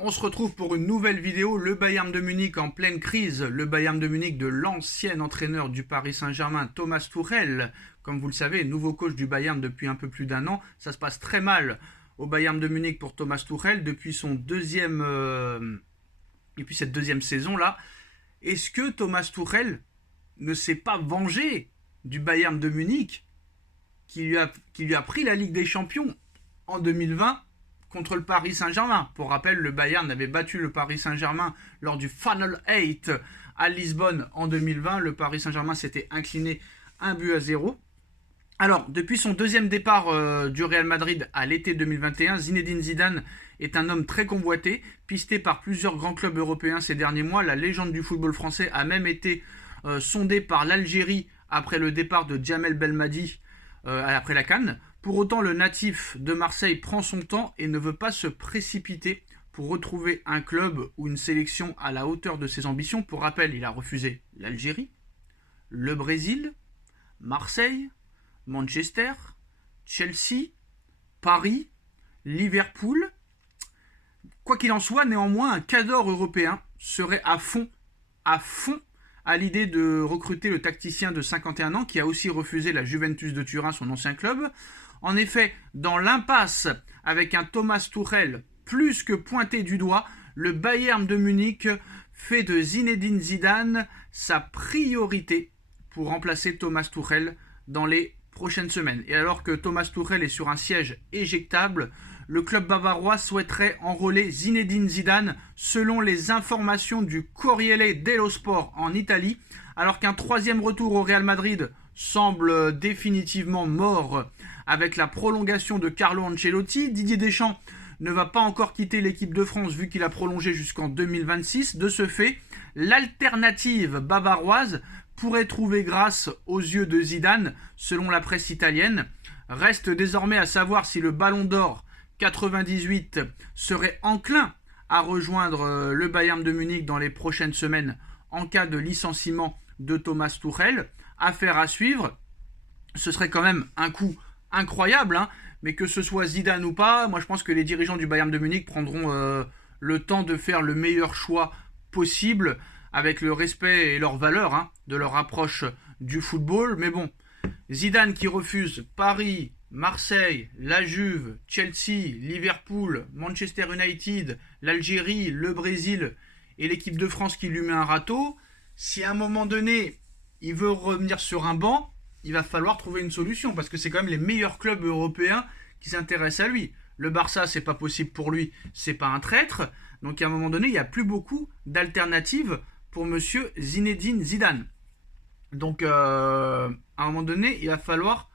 On se retrouve pour une nouvelle vidéo, le Bayern de Munich en pleine crise, le Bayern de Munich de l'ancien entraîneur du Paris Saint-Germain, Thomas Tuchel. Comme vous le savez, nouveau coach du Bayern depuis un peu plus d'un an. Ça se passe très mal au Bayern de Munich pour Thomas Tuchel depuis cette deuxième saison-là. Est-ce que Thomas Tuchel ne s'est pas vengé du Bayern de Munich qui lui a pris la Ligue des Champions en 2020 contre le Paris Saint-Germain? Pour rappel, le Bayern avait battu le Paris Saint-Germain lors du Final 8 à Lisbonne en 2020. Le Paris Saint-Germain s'était incliné 1-0. Alors, depuis son deuxième départ du Real Madrid à l'été 2021, Zinedine Zidane est un homme très convoité, pisté par plusieurs grands clubs européens ces derniers mois. La légende du football français a même été sondée par l'Algérie après le départ de Djamel Belmadi après la CAN. Pour autant, le natif de Marseille prend son temps et ne veut pas se précipiter pour retrouver un club ou une sélection à la hauteur de ses ambitions. Pour rappel, il a refusé l'Algérie, le Brésil, Marseille, Manchester, Chelsea, Paris, Liverpool. Quoi qu'il en soit, néanmoins, un cadre européen serait à fond à l'idée de recruter le tacticien de 51 ans qui a aussi refusé la Juventus de Turin, son ancien club. En effet, dans l'impasse avec un Thomas Tuchel plus que pointé du doigt, le Bayern de Munich fait de Zinedine Zidane sa priorité pour remplacer Thomas Tuchel dans les prochaines semaines. Et alors que Thomas Tuchel est sur un siège éjectable, le club bavarois souhaiterait enrôler Zinedine Zidane selon les informations du Corriere dello Sport en Italie, alors qu'un troisième retour au Real Madrid semble définitivement mort avec la prolongation de Carlo Ancelotti. Didier Deschamps ne va pas encore quitter l'équipe de France vu qu'il a prolongé jusqu'en 2026. De ce fait, l'alternative bavaroise pourrait trouver grâce aux yeux de Zidane, selon la presse italienne. Reste désormais à savoir si le Ballon d'Or 98 serait enclin à rejoindre le Bayern de Munich dans les prochaines semaines en cas de licenciement de Thomas Tuchel. Affaire à suivre. Ce serait quand même un coup incroyable, hein, mais que ce soit Zidane ou pas, moi je pense que les dirigeants du Bayern de Munich prendront le temps de faire le meilleur choix possible avec le respect et leurs valeurs, hein, de leur approche du football. Mais bon, Zidane qui refuse Paris, Marseille, la Juve, Chelsea, Liverpool, Manchester United, l'Algérie, le Brésil et l'équipe de France qui lui met un râteau, si à un moment donné il veut revenir sur un banc, il va falloir trouver une solution parce que c'est quand même les meilleurs clubs européens qui s'intéressent à lui. Le Barça, c'est pas possible pour lui, c'est pas un traître. Donc à un moment donné, il n'y a plus beaucoup d'alternatives pour monsieur Zinedine Zidane. Donc à un moment donné, il va falloir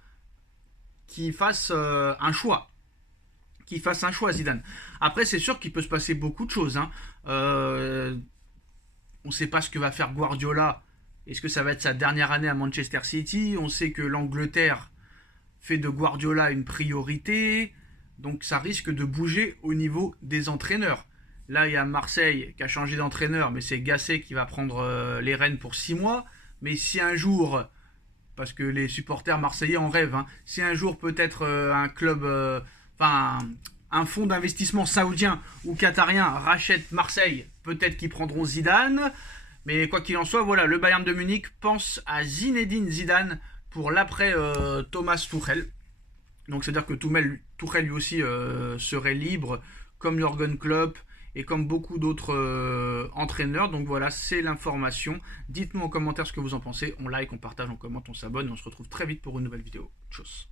qu'il fasse un choix. Qu'il fasse un choix, Zidane. Après, c'est sûr qu'il peut se passer beaucoup de choses, hein. On ne sait pas ce que va faire Guardiola. Est-ce que ça va être sa dernière année à Manchester City? On sait que l'Angleterre fait de Guardiola une priorité. Donc ça risque de bouger au niveau des entraîneurs. Là, il y a Marseille qui a changé d'entraîneur, mais c'est Gasset qui va prendre les rênes pour 6 mois. Mais si un jour, parce que les supporters marseillais en rêvent, hein, si un jour peut-être un club, un fonds d'investissement saoudien ou qatarien rachète Marseille, peut-être qu'ils prendront Zidane. Mais quoi qu'il en soit, voilà, le Bayern de Munich pense à Zinedine Zidane pour l'après Thomas Tuchel. Donc c'est-à-dire que Tuchel lui aussi serait libre, comme Jürgen Klopp et comme beaucoup d'autres entraîneurs. Donc voilà, c'est l'information. Dites-moi en commentaire ce que vous en pensez. On like, on partage, on commente, on s'abonne. Et on se retrouve très vite pour une nouvelle vidéo. Tchuss.